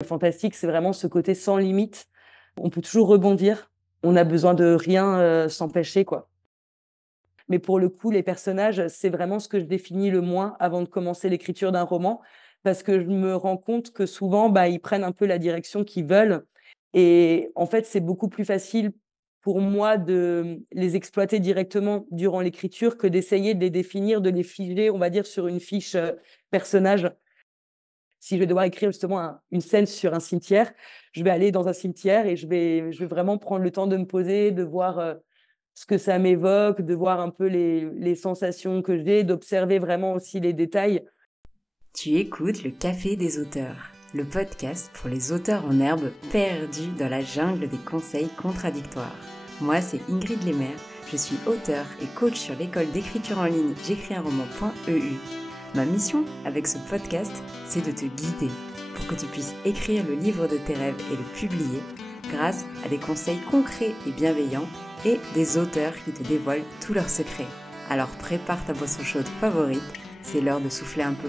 Le fantastique, c'est vraiment ce côté sans limite. On peut toujours rebondir. On a besoin de rien, s'empêcher, quoi. Mais pour le coup, les personnages, c'est vraiment ce que je définis le moins avant de commencer l'écriture d'un roman, parce que je me rends compte que souvent, ils prennent un peu la direction qu'ils veulent et en fait, c'est beaucoup plus facile pour moi de les exploiter directement durant l'écriture que d'essayer de les définir, de les figer, on va dire, sur une fiche, personnage. Si je vais devoir écrire justement une scène sur un cimetière, je vais aller dans un cimetière et je vais vraiment prendre le temps de me poser, de voir ce que ça m'évoque, de voir un peu les sensations que j'ai, d'observer vraiment aussi les détails. Tu écoutes le Café des auteurs, le podcast pour les auteurs en herbe perdus dans la jungle des conseils contradictoires. Moi, c'est Ingrid Lemaire, je suis auteure et coach sur l'école d'écriture en ligne j'écrisunroman.eu. Ma mission avec ce podcast, c'est de te guider pour que tu puisses écrire le livre de tes rêves et le publier grâce à des conseils concrets et bienveillants et des auteurs qui te dévoilent tous leurs secrets. Alors prépare ta boisson chaude favorite, c'est l'heure de souffler un peu.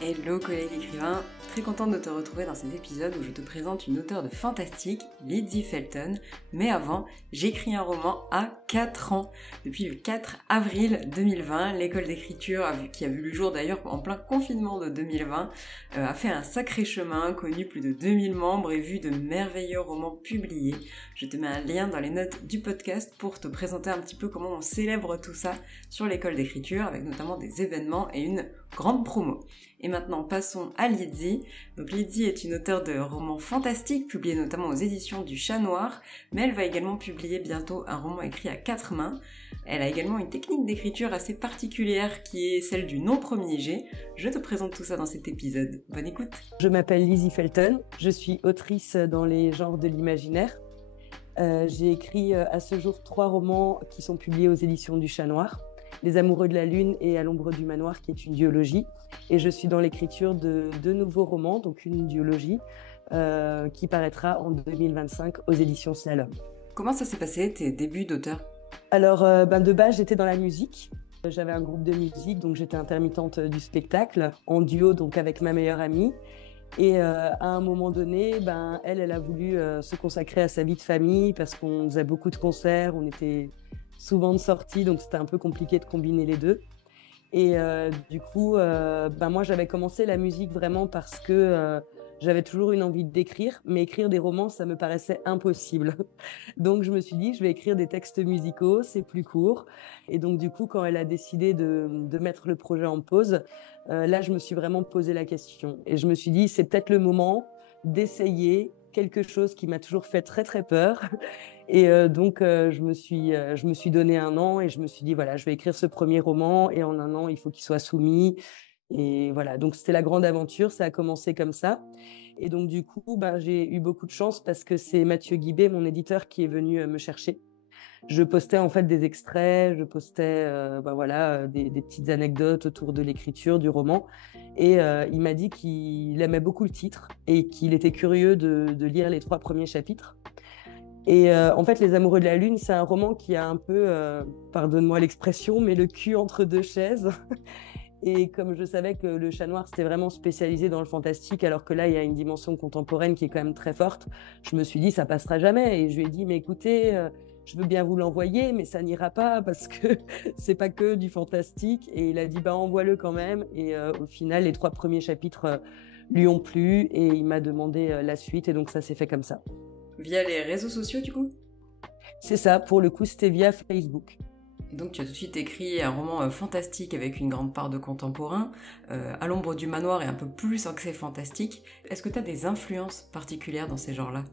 Hello collègues écrivains, très contente de te retrouver dans cet épisode où je te présente une auteure de fantastique, Lizzie Felton. Mais avant, j'écris un roman à 4 ans. Depuis le 4 avril 2020, l'école d'écriture, qui a vu le jour d'ailleurs en plein confinement de 2020, a fait un sacré chemin, connu plus de 2000 membres et vu de merveilleux romans publiés. Je te mets un lien dans les notes du podcast pour te présenter un petit peu comment on célèbre tout ça sur l'école d'écriture, avec notamment des événements et une grande promo. Et maintenant, passons à Lizzie. Donc Lizzie est une auteure de romans fantastiques, publiée notamment aux éditions du Chat Noir, mais elle va également publier bientôt un roman écrit à 4 mains. Elle a également une technique d'écriture assez particulière qui est celle du non premier jet. Je te présente tout ça dans cet épisode. Bonne écoute. Je m'appelle Lizzie Felton, je suis autrice dans les genres de l'imaginaire. J'ai écrit à ce jour 3 romans qui sont publiés aux éditions du Chat Noir. Les Amoureux de la Lune et À l'ombre du manoir, qui est une duologie. Et je suis dans l'écriture de 2 nouveaux romans, donc une duologie, qui paraîtra en 2025 aux éditions Slalom. Comment ça s'est passé, tes débuts d'auteur ? Alors, de base, j'étais dans la musique. J'avais un groupe de musique, donc j'étais intermittente du spectacle, en duo donc avec ma meilleure amie. Et à un moment donné, elle a voulu se consacrer à sa vie de famille parce qu'on faisait beaucoup de concerts, on était souvent de sortie, donc c'était un peu compliqué de combiner les deux. Et du coup, moi, j'avais commencé la musique vraiment parce que j'avais toujours une envie d'écrire, mais écrire des romans, ça me paraissait impossible. Donc, je me suis dit, je vais écrire des textes musicaux, c'est plus court. Et donc, du coup, quand elle a décidé de mettre le projet en pause, là, je me suis vraiment posé la question. Et je me suis dit, c'est peut-être le moment d'essayer quelque chose qui m'a toujours fait très, très peur. Et donc, je me suis donné 1 an et je me suis dit, voilà, je vais écrire ce premier roman et en 1 an, il faut qu'il soit soumis. Et voilà, donc c'était la grande aventure, ça a commencé comme ça. Et donc, du coup, j'ai eu beaucoup de chance parce que c'est Mathieu Guibé, mon éditeur, qui est venu me chercher. Je postais en fait des extraits, je postais des petites anecdotes autour de l'écriture du roman. Et il m'a dit qu'il aimait beaucoup le titre et qu'il était curieux de lire les 3 premiers chapitres. Et en fait, Les Amoureux de la Lune, c'est un roman qui a un peu, pardonne-moi l'expression, mais le cul entre 2 chaises. Et comme je savais que le Chat Noir, c'était vraiment spécialisé dans le fantastique, alors que là, il y a une dimension contemporaine qui est quand même très forte, je me suis dit, ça passera jamais. Et je lui ai dit, mais écoutez, je veux bien vous l'envoyer, mais ça n'ira pas parce que c'est pas que du fantastique. Et il a dit, envoie-le quand même. Et au final, les 3 premiers chapitres lui ont plu et il m'a demandé la suite. Et donc, ça s'est fait comme ça. Via les réseaux sociaux du coup ? C'est ça, pour le coup, c'était via Facebook. Et donc tu as tout de suite écrit un roman fantastique avec une grande part de contemporain. À l'ombre du manoir est un peu plus axé fantastique. Est-ce que tu as des influences particulières dans ces genres-là ?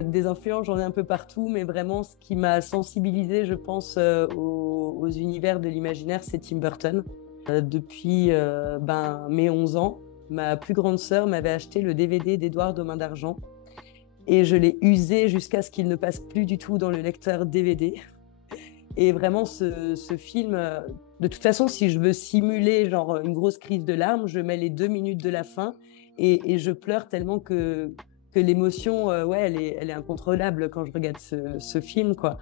Des influences, j'en ai un peu partout, mais vraiment ce qui m'a sensibilisée, je pense, aux univers de l'imaginaire, c'est Tim Burton. Depuis mes 11 ans, ma plus grande sœur m'avait acheté le DVD d'Édouard aux Mains d'Argent et je l'ai usé jusqu'à ce qu'il ne passe plus du tout dans le lecteur DVD. Et vraiment, ce film, de toute façon, si je veux simuler genre une grosse crise de larmes, je mets les 2 minutes de la fin et je pleure tellement que l'émotion, elle est incontrôlable quand je regarde ce film, quoi.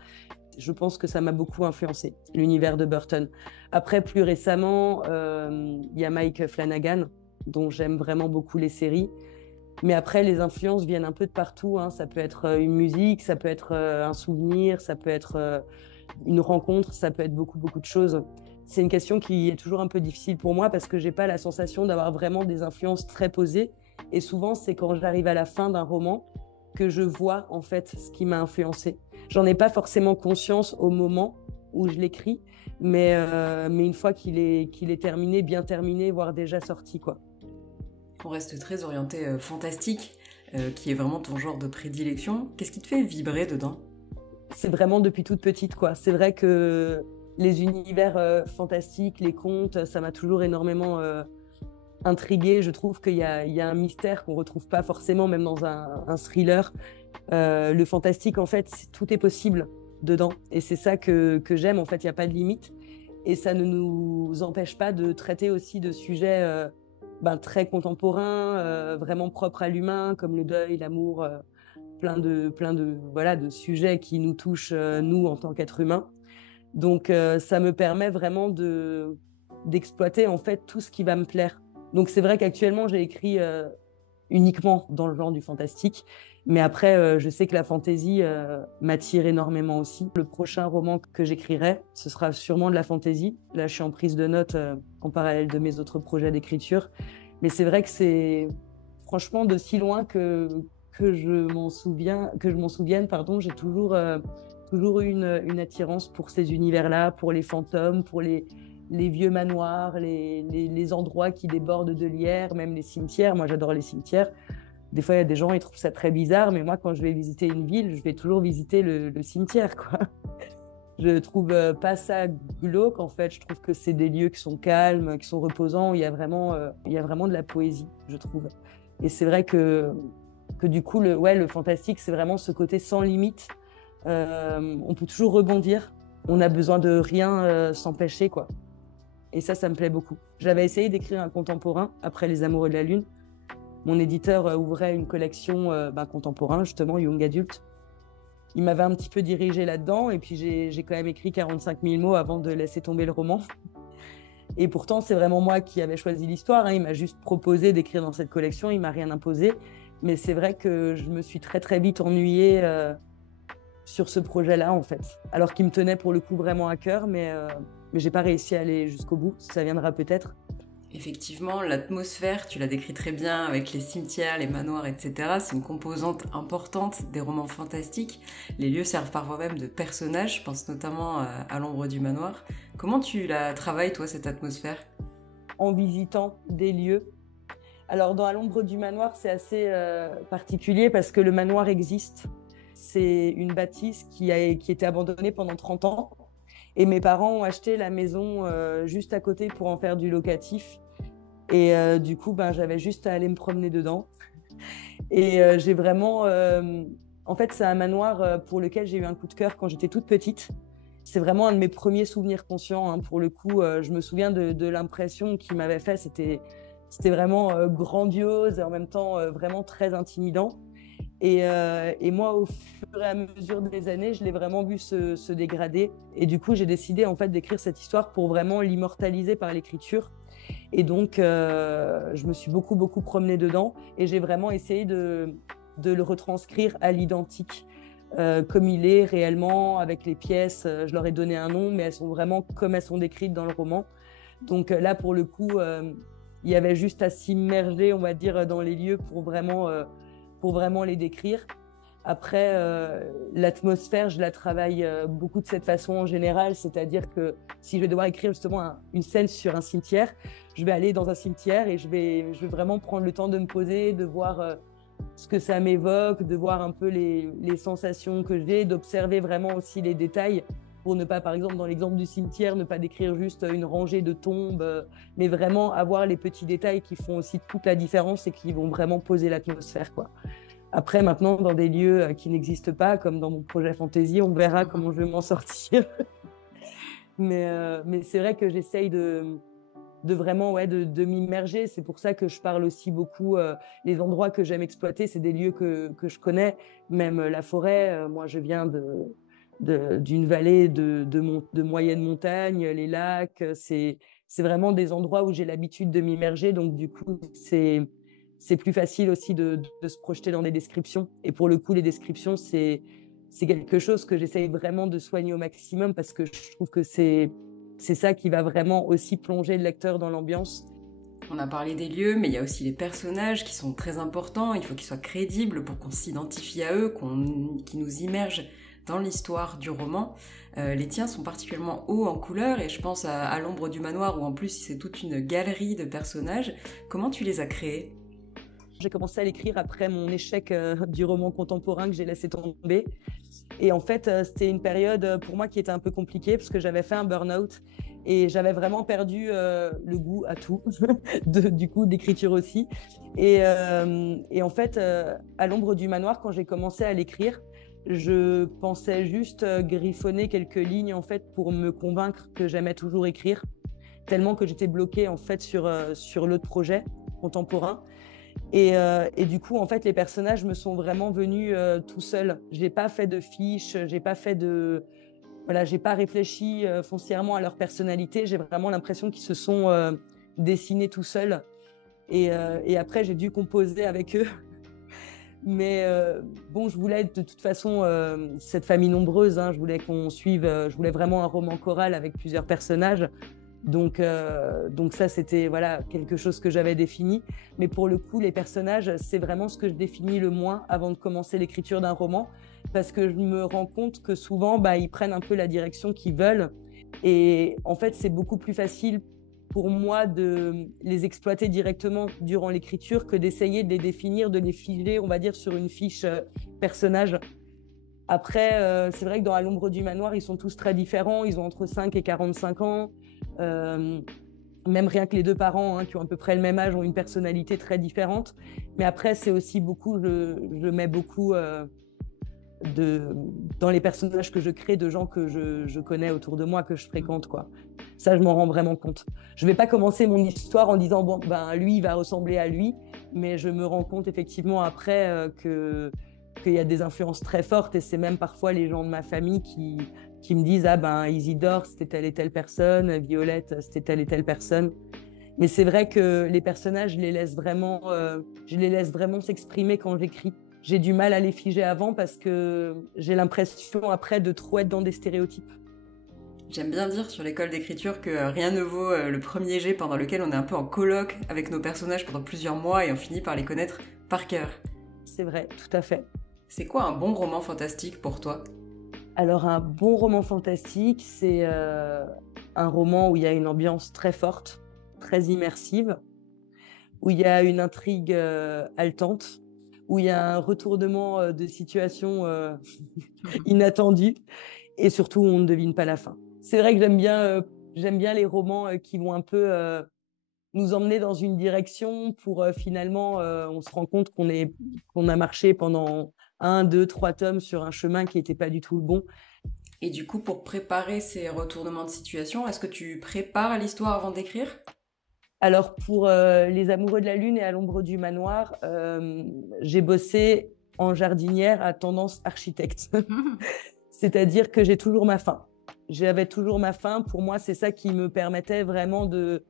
Je pense que ça m'a beaucoup influencé, l'univers de Burton. Après, plus récemment, il y a Mike Flanagan, dont j'aime vraiment beaucoup les séries. Mais après, les influences viennent un peu de partout, hein. Ça peut être une musique, ça peut être un souvenir, ça peut être une rencontre, ça peut être beaucoup, beaucoup de choses. C'est une question qui est toujours un peu difficile pour moi parce que j'ai pas la sensation d'avoir vraiment des influences très posées. Et souvent, c'est quand j'arrive à la fin d'un roman que je vois en fait ce qui m'a influencé. J'en ai pas forcément conscience au moment où je l'écris, mais une fois qu'il est terminé, bien terminé, voire déjà sorti, quoi. On reste très orienté fantastique, qui est vraiment ton genre de prédilection. Qu'est-ce qui te fait vibrer dedans? C'est vraiment depuis toute petite, quoi. C'est vrai que les univers fantastiques, les contes, ça m'a toujours énormément intriguée. Je trouve il y a un mystère qu'on retrouve pas forcément, même dans un thriller. Le fantastique, en fait, tout est possible dedans. Et c'est ça que j'aime. En fait, il n'y a pas de limite. Et ça ne nous empêche pas de traiter aussi de sujets très contemporains, vraiment propres à l'humain, comme le deuil, l'amour, plein de, voilà, de sujets qui nous touchent, nous, en tant qu'êtres humains. Donc, ça me permet vraiment d'exploiter, en fait, tout ce qui va me plaire. Donc, c'est vrai qu'actuellement, j'ai écrit uniquement dans le genre du fantastique. Mais après, je sais que la fantaisie m'attire énormément aussi. Le prochain roman que j'écrirai, ce sera sûrement de la fantaisie. Là, je suis en prise de notes en parallèle de mes autres projets d'écriture. Mais c'est vrai que c'est franchement de si loin que je m'en souvienne, pardon, j'ai toujours eu une attirance pour ces univers-là, pour les fantômes, pour les vieux manoirs, les endroits qui débordent de lierre, même les cimetières. Moi, j'adore les cimetières. Des fois, il y a des gens, ils trouvent ça très bizarre, mais moi, quand je vais visiter une ville, je vais toujours visiter le cimetière, quoi. Je trouve pas ça glauque, en fait. Je trouve que c'est des lieux qui sont calmes, qui sont reposants, où il y a vraiment de la poésie, je trouve. Et c'est vrai que du coup, le fantastique, c'est vraiment ce côté sans limite. On peut toujours rebondir. On a besoin de rien s'empêcher, quoi. Et ça me plaît beaucoup. J'avais essayé d'écrire un contemporain après Les Amoureux de la Lune. Mon éditeur ouvrait une collection contemporain, justement, Young Adult. Il m'avait un petit peu dirigé là-dedans, et puis j'ai quand même écrit 45 000 mots avant de laisser tomber le roman. Et pourtant, c'est vraiment moi qui avais choisi l'histoire, hein. Il m'a juste proposé d'écrire dans cette collection, il m'a rien imposé. Mais c'est vrai que je me suis très très vite ennuyée sur ce projet-là, en fait. Alors qu'il me tenait pour le coup vraiment à cœur, mais j'ai pas réussi à aller jusqu'au bout. Ça viendra peut-être. Effectivement, l'atmosphère, tu l'as décrit très bien avec les cimetières, les manoirs, etc. C'est une composante importante des romans fantastiques. Les lieux servent parfois même de personnages, je pense notamment à l'ombre du manoir. Comment tu la travailles, toi, cette atmosphère? En visitant des lieux. Alors, dans À l'ombre du manoir, c'est assez particulier parce que le manoir existe. C'est une bâtisse qui était abandonnée pendant 30 ans. Et mes parents ont acheté la maison juste à côté pour en faire du locatif. Et du coup, j'avais juste à aller me promener dedans. Et j'ai vraiment... En fait, c'est un manoir pour lequel j'ai eu un coup de cœur quand j'étais toute petite. C'est vraiment un de mes premiers souvenirs conscients, hein. Pour le coup, je me souviens de l'impression qu'il m'avait fait. C'était vraiment grandiose et en même temps vraiment très intimidant. Et moi, au fur et à mesure des années, je l'ai vraiment vu se dégrader. Et du coup, j'ai décidé en fait d'écrire cette histoire pour vraiment l'immortaliser par l'écriture. Et donc, je me suis beaucoup, beaucoup promenée dedans et j'ai vraiment essayé de le retranscrire à l'identique, comme il est réellement, avec les pièces. Je leur ai donné un nom, mais elles sont vraiment comme elles sont décrites dans le roman. Donc là, pour le coup, il y avait juste à s'immerger, on va dire, dans les lieux pour vraiment les décrire. Après, l'atmosphère, je la travaille beaucoup de cette façon en général, c'est-à-dire que si je vais devoir écrire justement une scène sur un cimetière, je vais aller dans un cimetière et je vais vraiment prendre le temps de me poser, de voir ce que ça m'évoque, de voir un peu les sensations que j'ai, d'observer vraiment aussi les détails pour ne pas, par exemple, dans l'exemple du cimetière, ne pas décrire juste une rangée de tombes, mais vraiment avoir les petits détails qui font aussi toute la différence et qui vont vraiment poser l'atmosphère, quoi. Après, maintenant, dans des lieux qui n'existent pas, comme dans mon projet fantasy, on verra comment je vais m'en sortir. Mais c'est vrai que j'essaye de vraiment de m'immerger. C'est pour ça que je parle aussi beaucoup. Les endroits que j'aime exploiter, c'est des lieux que je connais, même la forêt. Moi, je viens d'une vallée de moyenne montagne, les lacs. c'est vraiment des endroits où j'ai l'habitude de m'immerger. Donc, du coup, c'est plus facile aussi de se projeter dans des descriptions. Et pour le coup, les descriptions, c'est quelque chose que j'essaye vraiment de soigner au maximum parce que je trouve que c'est ça qui va vraiment aussi plonger le lecteur dans l'ambiance. On a parlé des lieux, mais il y a aussi les personnages qui sont très importants. Il faut qu'ils soient crédibles pour qu'on s'identifie à eux, qu'ils nous immergent dans l'histoire du roman. Les tiens sont particulièrement hauts en couleur et je pense à l'ombre du manoir où en plus c'est toute une galerie de personnages. Comment tu les as créés ? J'ai commencé à l'écrire après mon échec du roman contemporain que j'ai laissé tomber. Et en fait, c'était une période pour moi qui était un peu compliquée parce que j'avais fait un burn-out et j'avais vraiment perdu le goût à tout, du coup, d'écriture aussi. Et en fait, à l'ombre du manoir, quand j'ai commencé à l'écrire, je pensais juste griffonner quelques lignes en fait pour me convaincre que j'aimais toujours écrire, tellement que j'étais bloquée en fait sur l'autre projet contemporain. Et du coup, en fait, les personnages me sont vraiment venus tout seuls. J'ai pas fait de fiches, j'ai pas réfléchi foncièrement à leur personnalité. J'ai vraiment l'impression qu'ils se sont dessinés tout seuls. Et après, j'ai dû composer avec eux. Mais bon, je voulais de toute façon cette famille nombreuse. Hein, je voulais qu'on suive. Je voulais vraiment un roman choral avec plusieurs personnages. Donc ça, c'était voilà, quelque chose que j'avais défini. Mais pour le coup, les personnages, c'est vraiment ce que je définis le moins avant de commencer l'écriture d'un roman. Parce que je me rends compte que souvent, ils prennent un peu la direction qu'ils veulent. Et en fait, c'est beaucoup plus facile pour moi de les exploiter directement durant l'écriture que d'essayer de les définir, de les figer, on va dire, sur une fiche personnage. Après, c'est vrai que dans À l'ombre du manoir, ils sont tous très différents. Ils ont entre 5 et 45 ans. Même rien que les deux parents, hein, qui ont à peu près le même âge, ont une personnalité très différente. Mais après, c'est aussi beaucoup, je mets beaucoup dans les personnages que je crée de gens que je connais autour de moi, que je fréquente, quoi. Ça, je m'en rends vraiment compte. Je vais pas commencer mon histoire en disant, bon, lui, il va ressembler à lui, mais je me rends compte effectivement après qu'il y a des influences très fortes et c'est même parfois les gens de ma famille qui me disent, Isidore, c'était telle et telle personne, Violette, c'était telle et telle personne. Mais c'est vrai que les personnages, je les laisse vraiment s'exprimer quand j'écris. J'ai du mal à les figer avant parce que j'ai l'impression après de trop être dans des stéréotypes. J'aime bien dire sur l'école d'écriture que rien ne vaut le premier jet pendant lequel on est un peu en colloque avec nos personnages pendant plusieurs mois et on finit par les connaître par cœur. C'est vrai, tout à fait. C'est quoi un bon roman fantastique pour toi ? Alors un bon roman fantastique, c'est un roman où il y a une ambiance très forte, très immersive, où il y a une intrigue haletante, où il y a un retournement de situation inattendu et surtout on ne devine pas la fin. C'est vrai que j'aime bien les romans qui vont un peu nous emmener dans une direction pour finalement on se rend compte qu'on a marché pendant 1, 2, 3 tomes sur un chemin qui n'était pas du tout le bon. Et du coup, pour préparer ces retournements de situation, est-ce que tu prépares l'histoire avant d'écrire ? Alors, pour Les Amoureux de la Lune et À l'ombre du manoir, j'ai bossé en jardinière à tendance architecte. C'est-à-dire que j'ai toujours ma fin. J'avais toujours ma fin. Pour moi, c'est ça qui me permettait vraiment de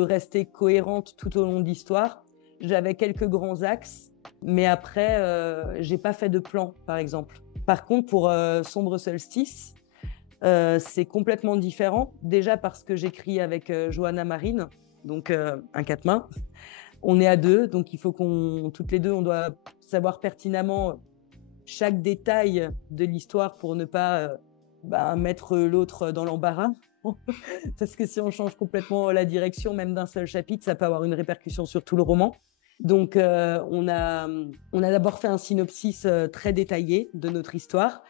rester cohérente tout au long de l'histoire. J'avais quelques grands axes, mais après, j'ai pas fait de plan, par exemple. Par contre, pour Sombre Solstice, c'est complètement différent. Déjà parce que j'écris avec Johanna Marine, donc un quatre-mains. On est à deux, donc il faut toutes les deux, on doit savoir pertinemment chaque détail de l'histoire pour ne pas mettre l'autre dans l'embarras. Parce que si on change complètement la direction, même d'un seul chapitre, ça peut avoir une répercussion sur tout le roman. Donc, on a d'abord fait un synopsis très détaillé de notre histoire.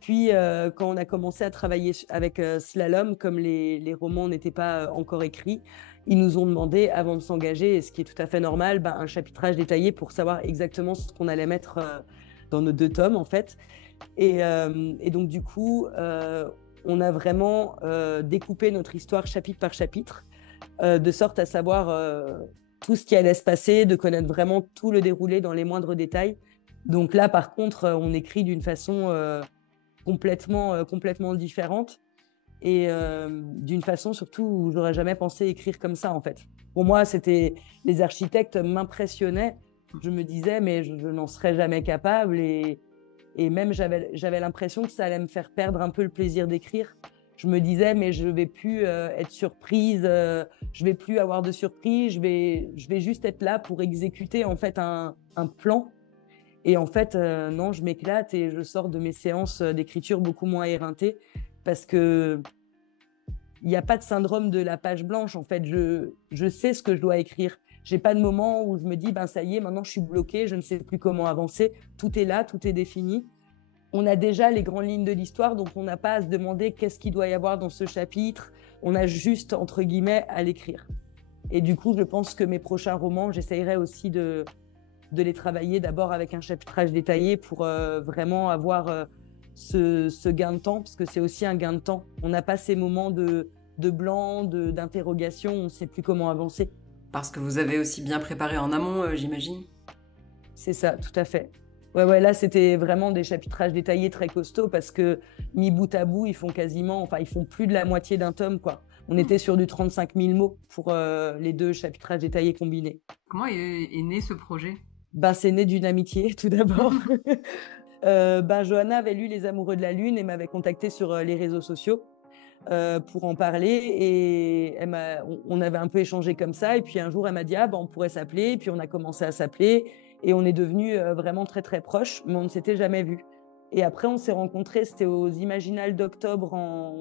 Puis, quand on a commencé à travailler avec Slalom, comme les romans n'étaient pas encore écrits, ils nous ont demandé, avant de s'engager, et ce qui est tout à fait normal, un chapitrage détaillé pour savoir exactement ce qu'on allait mettre dans nos 2 tomes, en fait. Et donc, du coup, on a vraiment découpé notre histoire chapitre par chapitre, de sorte à savoir tout ce qui allait se passer, de connaître vraiment tout le déroulé dans les moindres détails. Donc là, par contre, on écrit d'une façon complètement différente. et d'une façon surtout où j'aurais jamais pensé écrire comme ça en fait. Pour moi, les architectes m'impressionnaient. Je me disais mais je n'en serais jamais capable et même j'avais l'impression que ça allait me faire perdre un peu le plaisir d'écrire. Je me disais mais je vais plus être surprise, je vais plus avoir de surprise, je vais juste être là pour exécuter en fait un plan. Et en fait, non, je m'éclate et je sors de mes séances d'écriture beaucoup moins éreintée parce que il n'y a pas de syndrome de la page blanche. En fait, je sais ce que je dois écrire. J'ai pas de moment où je me dis, ben ça y est, maintenant je suis bloquée, je ne sais plus comment avancer. Tout est là, tout est défini. On a déjà les grandes lignes de l'histoire, donc on n'a pas à se demander qu'est-ce qu'il doit y avoir dans ce chapitre. On a juste, entre guillemets, à l'écrire. Et du coup, je pense que mes prochains romans, j'essayerai aussi de les travailler d'abord avec un chapitrage détaillé pour vraiment avoir ce gain de temps, parce que c'est aussi un gain de temps. On n'a pas ces moments de blanc, d'interrogation, on ne sait plus comment avancer. Parce que vous avez aussi bien préparé en amont, j'imagine. C'est ça, tout à fait. Ouais, là, c'était vraiment des chapitrages détaillés très costauds parce que mis bout à bout, ils font plus de la moitié d'un tome, quoi. On était sur du 35 000 mots pour les 2 chapitrages détaillés combinés. Comment est né ce projet ? C'est né d'une amitié, tout d'abord. Johanna avait lu Les Amoureux de la Lune et m'avait contactée sur les réseaux sociaux pour en parler. Et on avait un peu échangé comme ça. Et puis un jour, elle m'a dit on pourrait s'appeler. Et puis on a commencé à s'appeler. Et on est devenus vraiment très, très proches, mais on ne s'était jamais vus. Et après, on s'est rencontrés, c'était aux Imaginales d'octobre en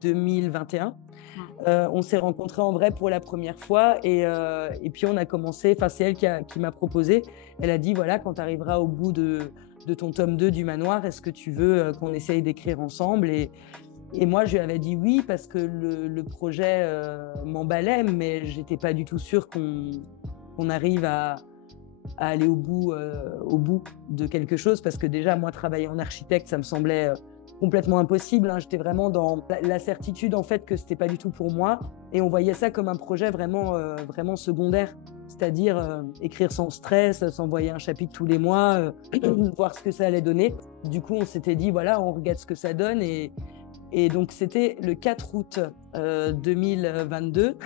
2021. On s'est rencontrés en vrai pour la première fois et puis on a commencé, c'est elle qui m'a proposé. Elle a dit, voilà, quand tu arriveras au bout de ton tome 2 du Manoir, est-ce que tu veux qu'on essaye d'écrire ensemble et moi, je lui avais dit oui parce que le projet m'emballait, mais je n'étais pas du tout sûre qu'on arrive à aller au bout de quelque chose parce que déjà, moi, travailler en architecte, ça me semblait complètement impossible. Hein. J'étais vraiment dans la certitude en fait que c'était pas du tout pour moi et on voyait ça comme un projet vraiment secondaire, c'est-à-dire écrire sans stress, s'envoyer un chapitre tous les mois, voir ce que ça allait donner. Du coup, on s'était dit voilà, on regarde ce que ça donne et donc c'était le 4 août 2022.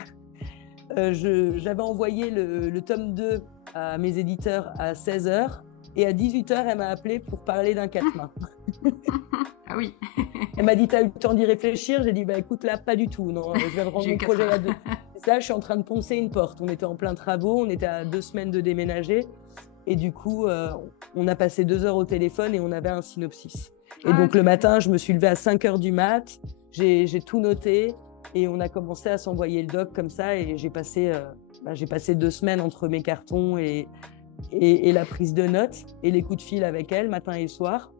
J'avais envoyé le tome 2 à mes éditeurs à 16h et à 18h, elle m'a appelé pour parler d'un 4 mains. Ah oui. Elle m'a dit, t'as eu le temps d'y réfléchir? J'ai dit, écoute, là, pas du tout. Non, je vais rendre mon projet là. Là, je suis en train de poncer une porte. On était en plein travaux, on était à 2 semaines de déménager. Et du coup, on a passé 2 heures au téléphone et on avait un synopsis. Et donc, le matin, je me suis levée à 5h du mat. J'ai tout noté et on a commencé à s'envoyer le doc comme ça. Et j'ai passé 2 semaines entre mes cartons et la prise de notes et les coups de fil avec elle, matin et soir.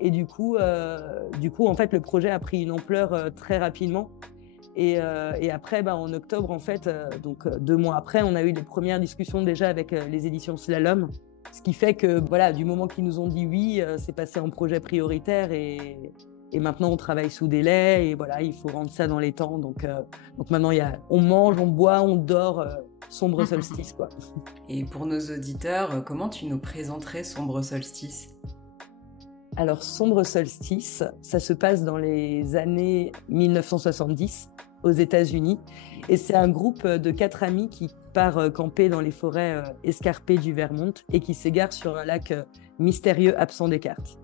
Et du coup, en fait, le projet a pris une ampleur très rapidement. Et après, en octobre, en fait, donc 2 mois après, on a eu les premières discussions déjà avec les éditions Slalom. Ce qui fait que, voilà, du moment qu'ils nous ont dit oui, c'est passé en projet prioritaire et maintenant, on travaille sous délai et voilà, il faut rendre ça dans les temps. Donc maintenant, on mange, on boit, on dort, Sombre Solstice, quoi. Et pour nos auditeurs, comment tu nous présenterais Sombre Solstice ? Alors, Sombre Solstice, ça se passe dans les années 1970 aux États-Unis. Et c'est un groupe de 4 amis qui part camper dans les forêts escarpées du Vermont et qui s'égare sur un lac mystérieux absent des cartes.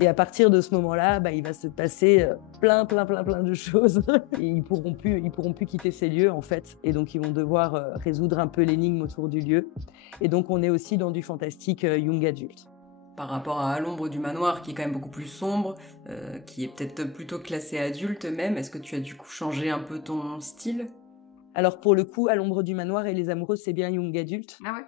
Et à partir de ce moment-là, il va se passer plein de choses. Et ils pourront plus quitter ces lieux, en fait. Et donc, ils vont devoir résoudre un peu l'énigme autour du lieu. Et donc, on est aussi dans du fantastique young adulte. Par rapport à l'ombre du manoir, qui est quand même beaucoup plus sombre, qui est peut-être plutôt classé adulte même, est-ce que tu as du coup changé un peu ton style ? Alors pour le coup, à l'ombre du manoir et les amoureux, c'est bien young adulte. Ah ouais ?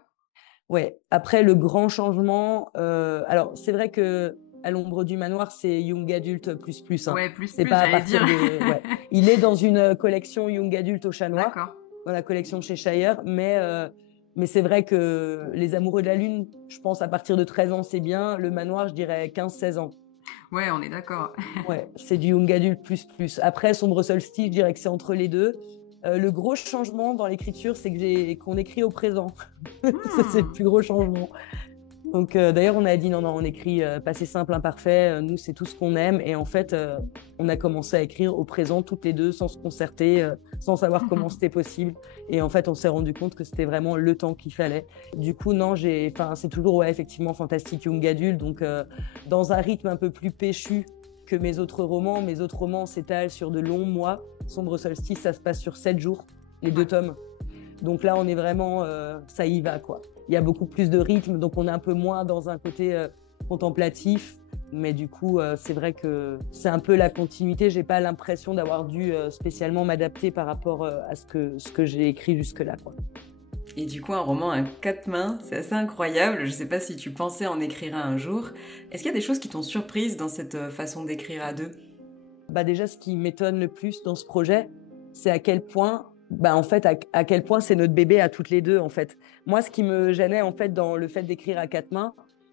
Ouais. Après, le grand changement... alors, c'est vrai que à l'ombre du manoir, c'est young adulte plus. Hein. Ouais, plus, c'est pas à partir de... Ouais. Il est dans une collection young adulte au Chat Noir. D'accord. Dans la collection chez Shire, mais c'est vrai que les amoureux de la Lune, je pense à partir de 13 ans, c'est bien. Le manoir, je dirais 15-16 ans. Ouais, on est d'accord. Ouais, c'est du young adulte plus. Après, Sombre Solstice, je dirais que c'est entre les deux. Le gros changement dans l'écriture, c'est qu'on écrit au présent. Ça, c'est le plus gros changement. Donc d'ailleurs, on a dit non, on écrit passé simple, imparfait, nous, c'est tout ce qu'on aime. Et en fait, on a commencé à écrire au présent toutes les deux sans se concerter, sans savoir comment c'était possible. Et en fait, on s'est rendu compte que c'était vraiment le temps qu'il fallait. Du coup, non, c'est toujours, ouais, effectivement, fantastique young adulte. Donc, dans un rythme un peu plus péchu que mes autres romans. Mes autres romans s'étalent sur de longs mois. Sombre Solstice, ça se passe sur 7 jours, les 2 tomes. Donc là, on est vraiment, ça y va, quoi. Il y a beaucoup plus de rythme, donc on est un peu moins dans un côté contemplatif. Mais du coup, c'est vrai que c'est un peu la continuité. J'ai pas l'impression d'avoir dû spécialement m'adapter par rapport à ce que j'ai écrit jusque-là, quoi. Et du coup, un roman à 4 mains, c'est assez incroyable. Je sais pas si tu pensais en écrire un jour. Est-ce qu'il y a des choses qui t'ont surprise dans cette façon d'écrire à 2? Bah déjà, ce qui m'étonne le plus dans ce projet, c'est à quel point, en fait, à quel point c'est notre bébé à toutes les deux, en fait. Moi, ce qui me gênait, en fait, dans le fait d'écrire à 4 mains,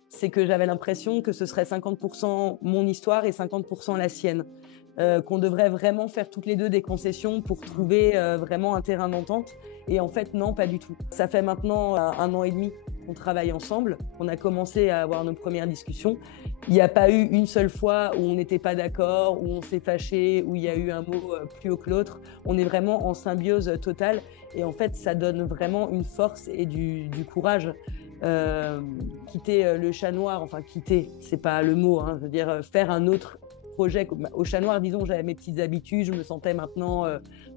c'est que j'avais l'impression que ce serait 50% mon histoire et 50% la sienne. Qu'on devrait vraiment faire toutes les deux des concessions pour trouver vraiment un terrain d'entente. Et en fait, non, pas du tout. Ça fait maintenant 1 an et demi qu'on travaille ensemble. On a commencé à avoir nos premières discussions. Il n'y a pas eu une seule fois où on n'était pas d'accord, où on s'est fâché, où il y a eu un mot plus haut que l'autre. On est vraiment en symbiose totale. Et en fait, ça donne vraiment une force et du courage. Quitter le chat noir, enfin quitter, c'est pas le mot, hein, je veux dire faire un autre projet. Au chat noir, disons, j'avais mes petites habitudes, je me sentais maintenant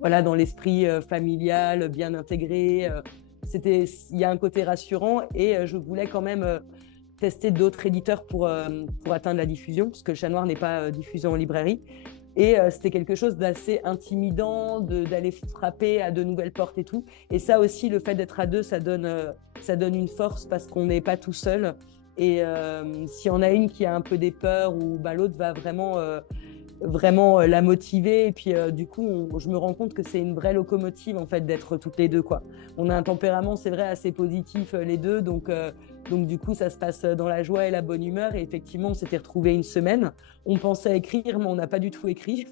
voilà, dans l'esprit familial, bien intégré. Il y a un côté rassurant et je voulais quand même tester d'autres éditeurs pour atteindre la diffusion, parce que le chat noir n'est pas diffusé en librairie. Et c'était quelque chose d'assez intimidant, d'aller frapper à de nouvelles portes et tout. Et ça aussi, le fait d'être à 2, ça donne une force parce qu'on n'est pas tout seul. Et s'il y en a une qui a un peu des peurs, ou l'autre va vraiment la motiver. Et puis du coup, je me rends compte que c'est une vraie locomotive en fait d'être toutes les deux, quoi. On a un tempérament, c'est vrai, assez positif les deux. Donc du coup, ça se passe dans la joie et la bonne humeur. Et effectivement, on s'était retrouvés une semaine. On pensait écrire, mais on n'a pas du tout écrit.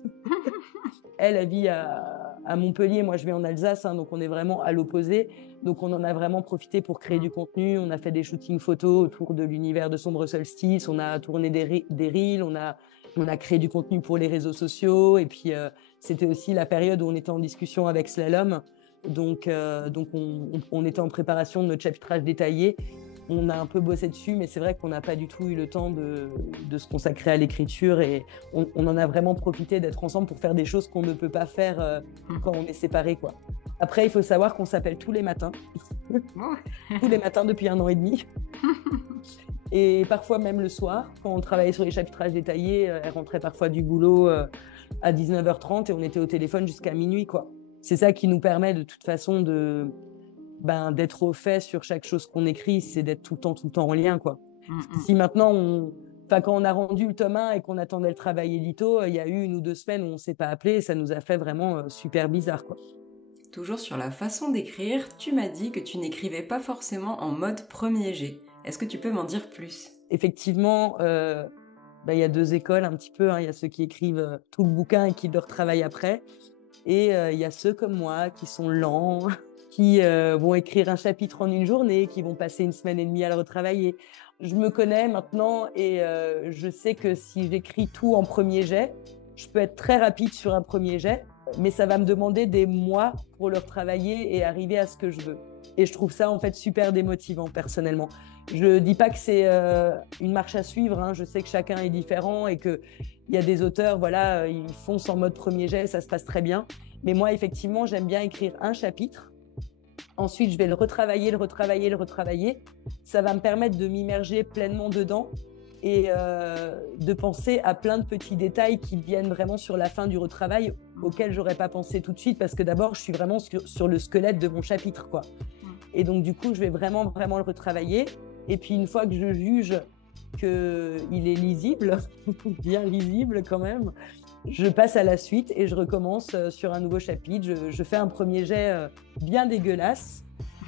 Elle vit à Montpellier, moi je vais en Alsace, hein, donc on est vraiment à l'opposé. Donc on en a vraiment profité pour créer du contenu. On a fait des shootings photos autour de l'univers de Sombre Solstice. On a tourné des reels, on a créé du contenu pour les réseaux sociaux. Et puis c'était aussi la période où on était en discussion avec Slalom. Donc on était en préparation de notre chapitrage détaillé. On a un peu bossé dessus, mais c'est vrai qu'on n'a pas du tout eu le temps de se consacrer à l'écriture et on en a vraiment profité d'être ensemble pour faire des choses qu'on ne peut pas faire quand on est séparés, quoi. Après, il faut savoir qu'on s'appelle tous les matins, tous les matins depuis 1 an et demi. Et parfois même le soir, quand on travaillait sur les chapitrages détaillés, elle rentrait parfois du boulot à 19h30 et on était au téléphone jusqu'à minuit, quoi. C'est ça qui nous permet de toute façon d'être au fait sur chaque chose qu'on écrit, c'est d'être tout le temps en lien, quoi. Si maintenant, quand on a rendu le tome 1 et qu'on attendait le travail édito, il y a eu 1 ou 2 semaines où on ne s'est pas appelé et ça nous a fait vraiment super bizarre, quoi. Toujours sur la façon d'écrire, tu m'as dit que tu n'écrivais pas forcément en mode premier jet. Est-ce que tu peux m'en dire plus? Effectivement, y a 2 écoles un petit peu, hein. Il y a ceux qui écrivent tout le bouquin et qui le retravaillent après. Et il y a ceux comme moi qui sont lents, qui vont écrire un chapitre en 1 journée, qui vont passer 1 semaine et demie à le retravailler. Je me connais maintenant et je sais que si j'écris tout en premier jet, je peux être très rapide sur un premier jet, mais ça va me demander des mois pour le retravailler et arriver à ce que je veux. Et je trouve ça en fait super démotivant personnellement. Je dis pas que c'est une marche à suivre, hein. Je sais que chacun est différent et qu'il y a des auteurs, voilà, ils foncent en mode premier jet, ça se passe très bien. Mais moi, effectivement, j'aime bien écrire un chapitre. Ensuite, je vais le retravailler. Ça va me permettre de m'immerger pleinement dedans et de penser à plein de petits détails qui viennent vraiment sur la fin du retravail auxquels j'aurais pas pensé tout de suite parce que d'abord, je suis vraiment sur le squelette de mon chapitre, quoi. Et donc, du coup, je vais vraiment le retravailler. Et puis, une fois que je juge qu'il est lisible, bien lisible quand même, je passe à la suite et je recommence sur un nouveau chapitre. Je fais un premier jet bien dégueulasse.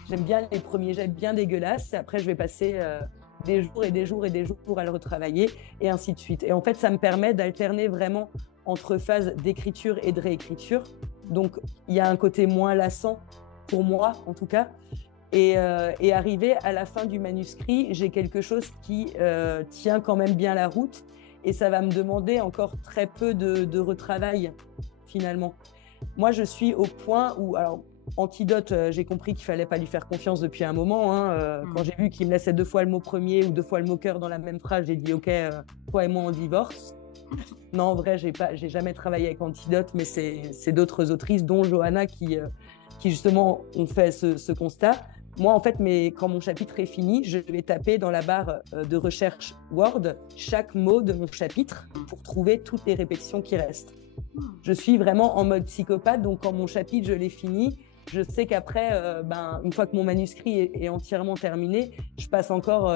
J'aime bien les premiers jets bien dégueulasses. Et après, je vais passer des jours à le retravailler et ainsi de suite. Et en fait, ça me permet d'alterner vraiment entre phases d'écriture et de réécriture. Donc, il y a un côté moins lassant, pour moi en tout cas. Et arrivé à la fin du manuscrit, j'ai quelque chose qui tient quand même bien la route et ça va me demander encore très peu de retravail finalement. Moi, je suis au point où, alors, Antidote, j'ai compris qu'il fallait pas lui faire confiance depuis un moment. Hein, quand j'ai vu qu'il me laissait 2 fois le mot premier ou 2 fois le mot cœur dans la même phrase, j'ai dit ok, toi et moi on divorce. Non, en vrai, j'ai jamais travaillé avec Antidote, mais c'est d'autres autrices, dont Johanna, qui justement ont fait ce constat. Moi, en fait, quand mon chapitre est fini, je vais taper dans la barre de recherche Word chaque mot de mon chapitre pour trouver toutes les répétitions qui restent. Je suis vraiment en mode psychopathe, donc quand mon chapitre, je l'ai fini, je sais qu'après, une fois que mon manuscrit est entièrement terminé, je passe encore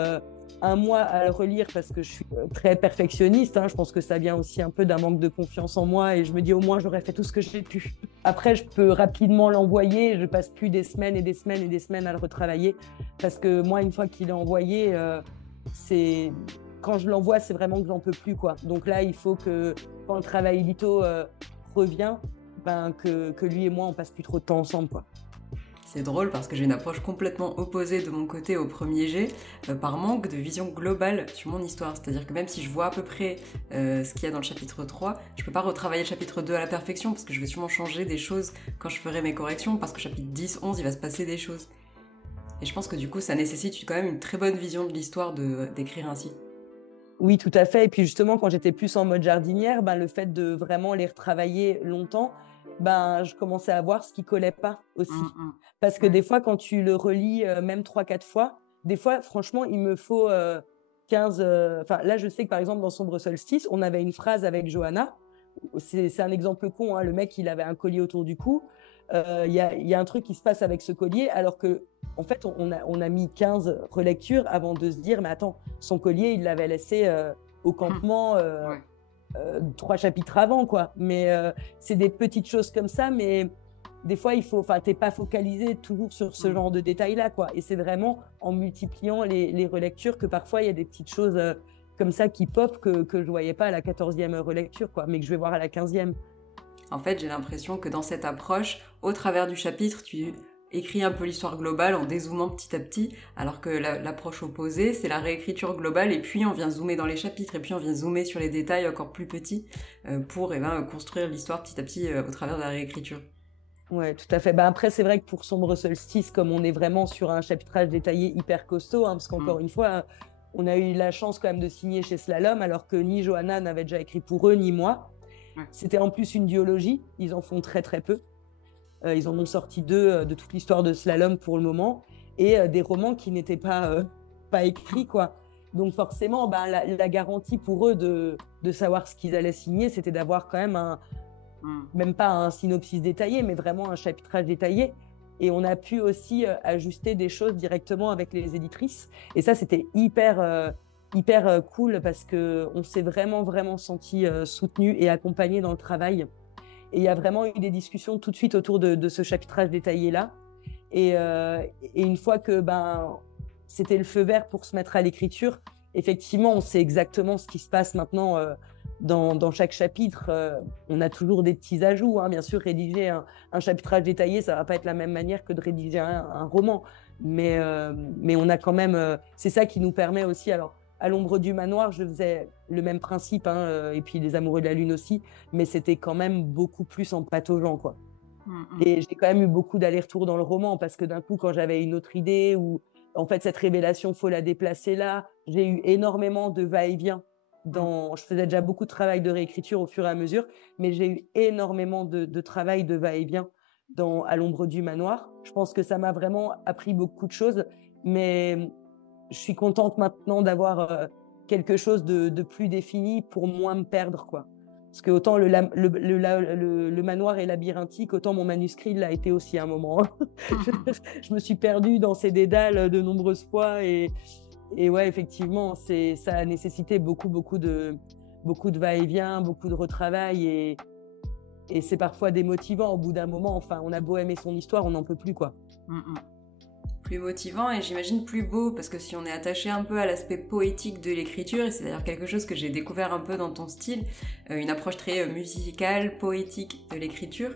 1 mois à le relire parce que je suis très perfectionniste. Hein. Je pense que ça vient aussi un peu d'un manque de confiance en moi et je me dis au moins j'aurais fait tout ce que j'ai pu. Après, je peux rapidement l'envoyer. Je passe plus des semaines et des semaines et des semaines à le retravailler parce que moi, une fois qu'il est envoyé, quand je l'envoie, c'est vraiment que j'en peux plus, quoi. Donc là, il faut que quand le travail édito revient, que lui et moi, on passe plus trop de temps ensemble, quoi. C'est drôle parce que j'ai une approche complètement opposée de mon côté au premier jet, par manque de vision globale sur mon histoire. C'est-à-dire que même si je vois à peu près ce qu'il y a dans le chapitre 3, je peux pas retravailler le chapitre 2 à la perfection parce que je vais sûrement changer des choses quand je ferai mes corrections, parce que chapitre 10, 11, il va se passer des choses. Et je pense que du coup, ça nécessite quand même une très bonne vision de l'histoire d'écrire ainsi. Oui, tout à fait. Et puis justement, quand j'étais plus en mode jardinière, le fait de vraiment les retravailler longtemps, je commençais à voir ce qui collait pas aussi. Parce que des fois, quand tu le relis même 3-4 fois, des fois, franchement, il me faut 15... là, je sais que par exemple, dans Sombre Solstice, on avait une phrase avec Johanna. C'est un exemple con, hein. Le mec, il avait un collier autour du cou. Il y a un truc qui se passe avec ce collier, alors que en fait, on a mis 15 relectures avant de se dire, mais attends, son collier, il l'avait laissé au campement 3 chapitres avant, quoi. Mais c'est des petites choses comme ça, mais des fois, t'es pas focalisé toujours sur ce genre de détails-là, quoi. Et c'est vraiment en multipliant les relectures que parfois, il y a des petites choses comme ça qui pop que je voyais pas à la 14e relecture, quoi, mais que je vais voir à la 15e. En fait, j'ai l'impression que dans cette approche, au travers du chapitre, tu écris un peu l'histoire globale en dézoomant petit à petit, alors que l'approche opposée, c'est la réécriture globale, et puis on vient zoomer dans les chapitres, et puis on vient zoomer sur les détails encore plus petits pour construire l'histoire petit à petit au travers de la réécriture. Ouais, tout à fait. Après, c'est vrai que pour Sombre Solstice, comme on est vraiment sur un chapitrage détaillé hyper costaud, hein, parce qu'encore une fois, on a eu la chance quand même de signer chez Slalom, alors que ni Johanna n'avait déjà écrit pour eux, ni moi. C'était en plus une duologie, ils en font très très peu. Ils en ont sorti 2 de toute l'histoire de Slalom pour le moment, et des romans qui n'étaient pas écrits, quoi. Donc forcément, la garantie pour eux de savoir ce qu'ils allaient signer, c'était d'avoir quand même même pas un synopsis détaillé, mais vraiment un chapitrage détaillé. Et on a pu aussi ajuster des choses directement avec les éditrices. Et ça, c'était hyper cool parce qu'on s'est vraiment senti soutenu et accompagné dans le travail. Et il y a vraiment eu des discussions tout de suite autour de ce chapitrage détaillé-là. Et une fois que c'était le feu vert pour se mettre à l'écriture, effectivement, on sait exactement ce qui se passe maintenant dans chaque chapitre. On a toujours des petits ajouts. Hein. Bien sûr, rédiger un chapitrage détaillé, ça ne va pas être la même manière que de rédiger un roman. Mais on a quand même... c'est ça qui nous permet aussi... Alors, à l'ombre du manoir, je faisais le même principe, hein, et puis les amoureux de la lune aussi, mais c'était quand même beaucoup plus en pataugeant, quoi. Et j'ai quand même eu beaucoup d'allers-retours dans le roman, parce que d'un coup, quand j'avais une autre idée, ou en fait cette révélation, faut la déplacer là, j'ai eu énormément de va-et-vient. Je faisais déjà beaucoup de travail de réécriture au fur et à mesure, mais j'ai eu énormément de travail de va-et-vient à l'ombre du manoir. Je pense que ça m'a vraiment appris beaucoup de choses, mais je suis contente maintenant d'avoir quelque chose de plus défini pour moins me perdre, quoi. Parce que autant le manoir est labyrinthique, autant mon manuscrit l'a été aussi à un moment. Je me suis perdue dans ces dédales de nombreuses fois et ouais, effectivement, ça a nécessité beaucoup de va-et-vient, beaucoup de retravail et c'est parfois démotivant au bout d'un moment. Enfin, on a beau aimer son histoire, on n'en peut plus, quoi. Plus motivant et j'imagine plus beau, parce que si on est attaché un peu à l'aspect poétique de l'écriture, et c'est d'ailleurs quelque chose que j'ai découvert un peu dans ton style, une approche très musicale, poétique de l'écriture,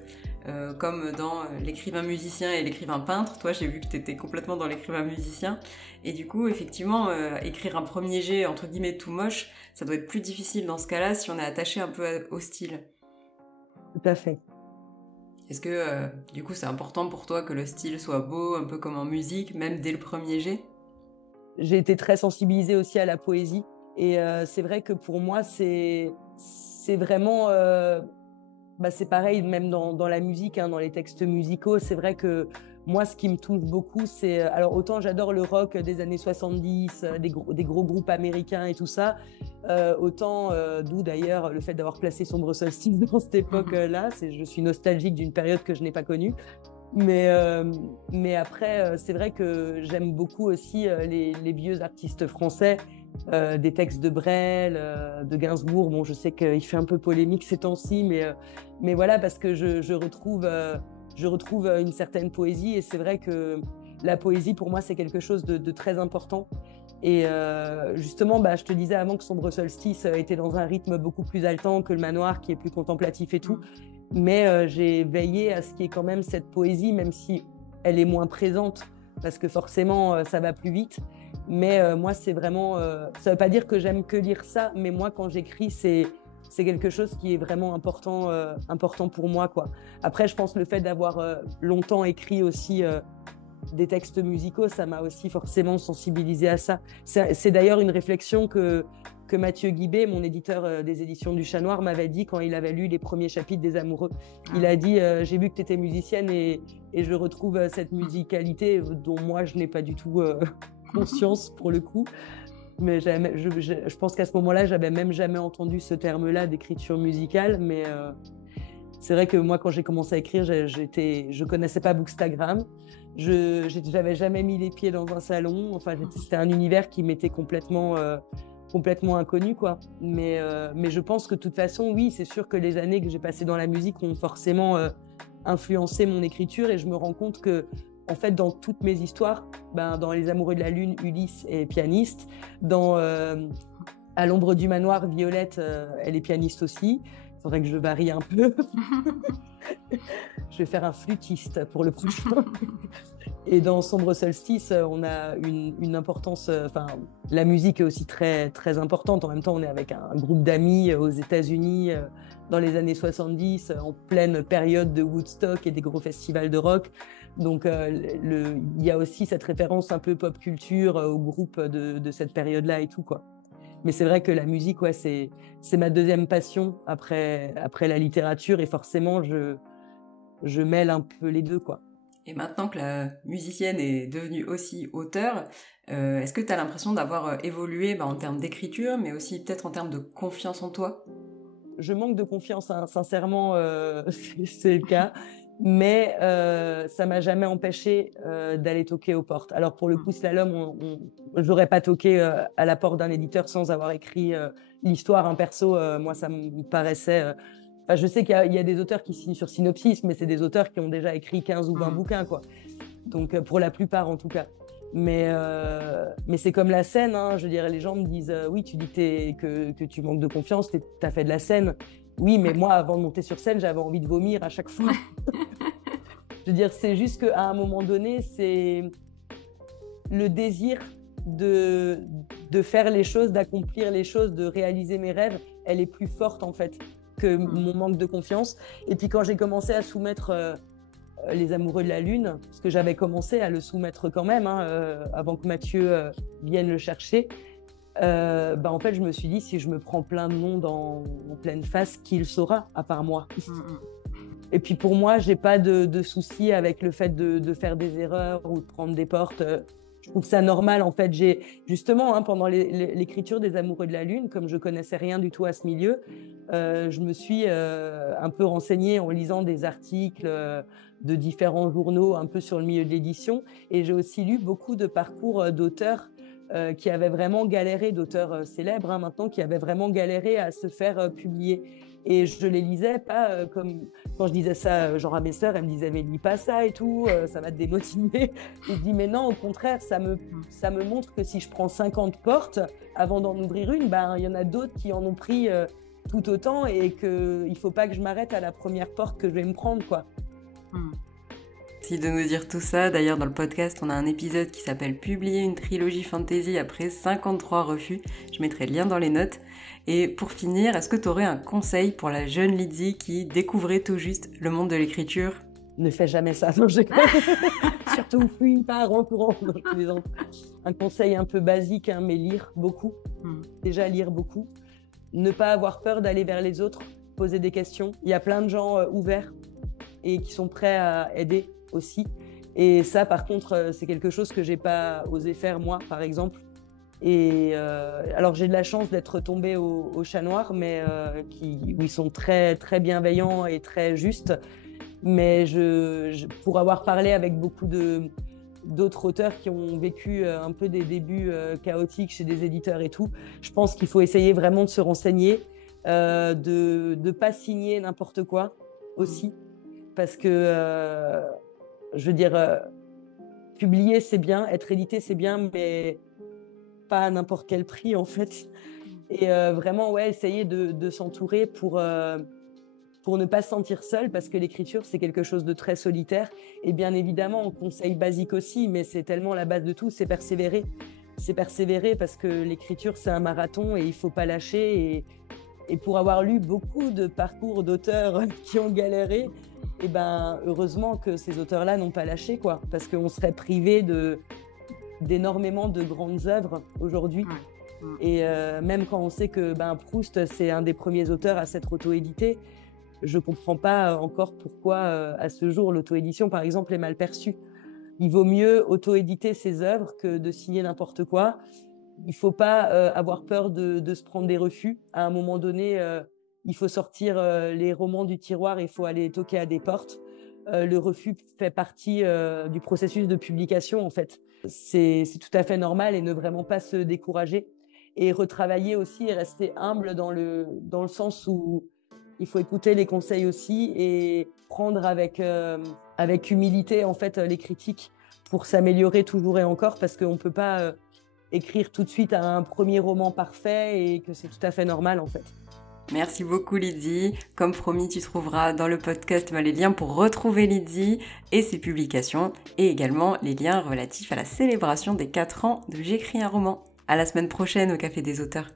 comme dans l'écrivain musicien et l'écrivain peintre. Toi, j'ai vu que tu étais complètement dans l'écrivain musicien. Et du coup, effectivement, écrire un premier jet, entre guillemets, tout moche, ça doit être plus difficile dans ce cas-là si on est attaché un peu au style. Tout à fait. Est-ce que, du coup, c'est important pour toi que le style soit beau, un peu comme en musique, même dès le premier jet ? J'ai été très sensibilisée aussi à la poésie. Et c'est vrai que pour moi, c'est vraiment... c'est pareil, même dans la musique, hein, dans les textes musicaux. C'est vrai que moi, ce qui me touche beaucoup, c'est... Alors, autant j'adore le rock des années 70, des gros groupes américains et tout ça, autant, d'où d'ailleurs le fait d'avoir placé Sombre Solstice dans cette époque-là. Je suis nostalgique d'une période que je n'ai pas connue. Mais après, c'est vrai que j'aime beaucoup aussi les vieux artistes français, des textes de Brel, de Gainsbourg. Bon, je sais qu'il fait un peu polémique ces temps-ci, mais voilà, parce que je retrouve une certaine poésie. Et c'est vrai que la poésie, pour moi, c'est quelque chose de très important. Et justement, je te disais avant que Sombre Solstice était dans un rythme beaucoup plus haletant que le Manoir, qui est plus contemplatif et tout. Mais j'ai veillé à ce qu'il y ait quand même cette poésie, même si elle est moins présente, parce que forcément, ça va plus vite. Mais moi, c'est vraiment... ça ne veut pas dire que j'aime que lire ça, mais moi, quand j'écris, c'est quelque chose qui est vraiment important pour moi, quoi. Après, je pense que le fait d'avoir longtemps écrit aussi des textes musicaux, ça m'a aussi forcément sensibilisée à ça. C'est d'ailleurs une réflexion que Mathieu Guibé, mon éditeur des éditions du Chat Noir, m'avait dit quand il avait lu les premiers chapitres des Amoureux. Il a dit j'ai vu que tu étais musicienne et je retrouve cette musicalité dont moi je n'ai pas du tout conscience pour le coup. Mais je pense qu'à ce moment-là, j'avais même jamais entendu ce terme-là d'écriture musicale. Mais c'est vrai que moi, quand j'ai commencé à écrire, je connaissais pas Bookstagram. J'avais jamais mis les pieds dans un salon. Enfin, c'était un univers qui m'était complètement inconnu, quoi. Mais je pense que de toute façon, oui, c'est sûr que les années que j'ai passées dans la musique ont forcément influencé mon écriture. Et je me rends compte que, en fait, dans toutes mes histoires, dans Les Amoureux de la Lune, Ulysse est pianiste. Dans À l'ombre du manoir, Violette, elle est pianiste aussi. Il faudrait que je varie un peu. Je vais faire un flûtiste pour le prochain. Et dans Sombre Solstice, on a une importance... la musique est aussi très, très importante. En même temps, on est avec un groupe d'amis aux États-Unis dans les années 70, en pleine période de Woodstock et des gros festivals de rock. Donc, il y a aussi cette référence un peu pop culture au groupe de cette période-là et tout, quoi. Mais c'est vrai que la musique, ouais, c'est ma deuxième passion après la littérature. Et forcément, je mêle un peu les deux, quoi. Et maintenant que la musicienne est devenue aussi auteure, est-ce que tu as l'impression d'avoir évolué en termes d'écriture, mais aussi peut-être en termes de confiance en toi ? Je manque de confiance, hein, sincèrement, c'est le cas. Mais ça m'a jamais empêché d'aller toquer aux portes. Alors pour le coup, Slalom, j'aurais pas toqué à la porte d'un éditeur sans avoir écrit l'histoire, un perso. Moi, ça me paraissait... je sais qu'il y a des auteurs qui signent sur Synopsis, mais c'est des auteurs qui ont déjà écrit 15 ou 20 bouquins, quoi. Donc pour la plupart, en tout cas. Mais c'est comme la scène, hein. Je veux dire, les gens me disent oui, tu dis que tu manques de confiance, t'as fait de la scène. Oui, mais moi, avant de monter sur scène, j'avais envie de vomir à chaque fois. Je veux dire, c'est juste qu'à un moment donné, c'est le désir de faire les choses, d'accomplir les choses, de réaliser mes rêves, elle est plus forte, en fait, que mon manque de confiance. Et puis, quand j'ai commencé à soumettre Les Amoureux de la Lune, parce que j'avais commencé à le soumettre quand même, hein, avant que Mathieu vienne le chercher, en fait, je me suis dit, si je me prends plein de monde en pleine face, qui le saura, à part moi. Et puis pour moi, j'ai pas de souci avec le fait de faire des erreurs ou de prendre des portes. Je trouve ça normal, en fait. J'ai justement, hein, pendant l'écriture des Amoureux de la Lune, comme je connaissais rien du tout à ce milieu, je me suis un peu renseignée en lisant des articles de différents journaux un peu sur le milieu de l'édition. Et j'ai aussi lu beaucoup de parcours d'auteurs qui avaient vraiment galéré, d'auteurs célèbres hein, maintenant, qui avaient vraiment galéré à se faire publier. Et je les lisais pas comme... Quand je disais ça genre à mes sœurs, elles me disaient « mais lis pas ça et tout, ça va te démotiver ». Et je dis « mais non, au contraire, ça me montre que si je prends 50 portes, avant d'en ouvrir une, il y en a d'autres qui en ont pris tout autant et qu'il faut pas que je m'arrête à la première porte que je vais me prendre, quoi ». Merci de nous dire tout ça. D'ailleurs, dans le podcast, on a un épisode qui s'appelle « Publier une trilogie fantasy après 53 refus ». Je mettrai le lien dans les notes. Et pour finir, est-ce que tu aurais un conseil pour la jeune Lydie qui découvrait tout juste le monde de l'écriture ? Ne fais jamais ça, non, je surtout fuis pas en courant. Non, je plaisante. Un conseil un peu basique, mais lire beaucoup. Déjà lire beaucoup. Ne pas avoir peur d'aller vers les autres, poser des questions. Il y a plein de gens ouverts et qui sont prêts à aider aussi. Et ça, par contre, c'est quelque chose que j'ai pas osé faire moi, par exemple. Et alors j'ai de la chance d'être tombée au Chat Noir, mais où ils sont très très bienveillants et très justes. Mais pour avoir parlé avec beaucoup d'autres auteurs qui ont vécu un peu des débuts chaotiques chez des éditeurs et tout, je pense qu'il faut essayer vraiment de se renseigner, de pas signer n'importe quoi aussi, parce que je veux dire, publier c'est bien, être édité c'est bien, mais pas à n'importe quel prix en fait. Et vraiment essayer de s'entourer pour ne pas se sentir seul, parce que l'écriture c'est quelque chose de très solitaire. Et bien évidemment, un conseil basique aussi, mais c'est tellement la base de tout, c'est persévérer. C'est persévérer parce que l'écriture c'est un marathon et il faut pas lâcher. Et pour avoir lu beaucoup de parcours d'auteurs qui ont galéré, et ben heureusement que ces auteurs-là n'ont pas lâché, quoi, parce qu'on serait privé d'énormément de grandes œuvres aujourd'hui. Et même quand on sait que Proust c'est un des premiers auteurs à s'être auto-édité, je comprends pas encore pourquoi à ce jour l'auto-édition par exemple est mal perçue. Il vaut mieux auto-éditer ses œuvres que de signer n'importe quoi. Il faut pas avoir peur de se prendre des refus. À un moment donné, il faut sortir les romans du tiroir, il faut aller toquer à des portes. Le refus fait partie du processus de publication en fait. C'est tout à fait normal, et ne vraiment pas se décourager. Et retravailler aussi et rester humble dans le sens où il faut écouter les conseils aussi et prendre avec humilité en fait les critiques pour s'améliorer toujours et encore, parce qu'on peut pas écrire tout de suite un premier roman parfait, et que c'est tout à fait normal en fait. Merci beaucoup Lydie. Comme promis, tu trouveras dans le podcast les liens pour retrouver Lydie et ses publications, et également les liens relatifs à la célébration des 4 ans de J'écris un roman. À la semaine prochaine au Café des auteurs.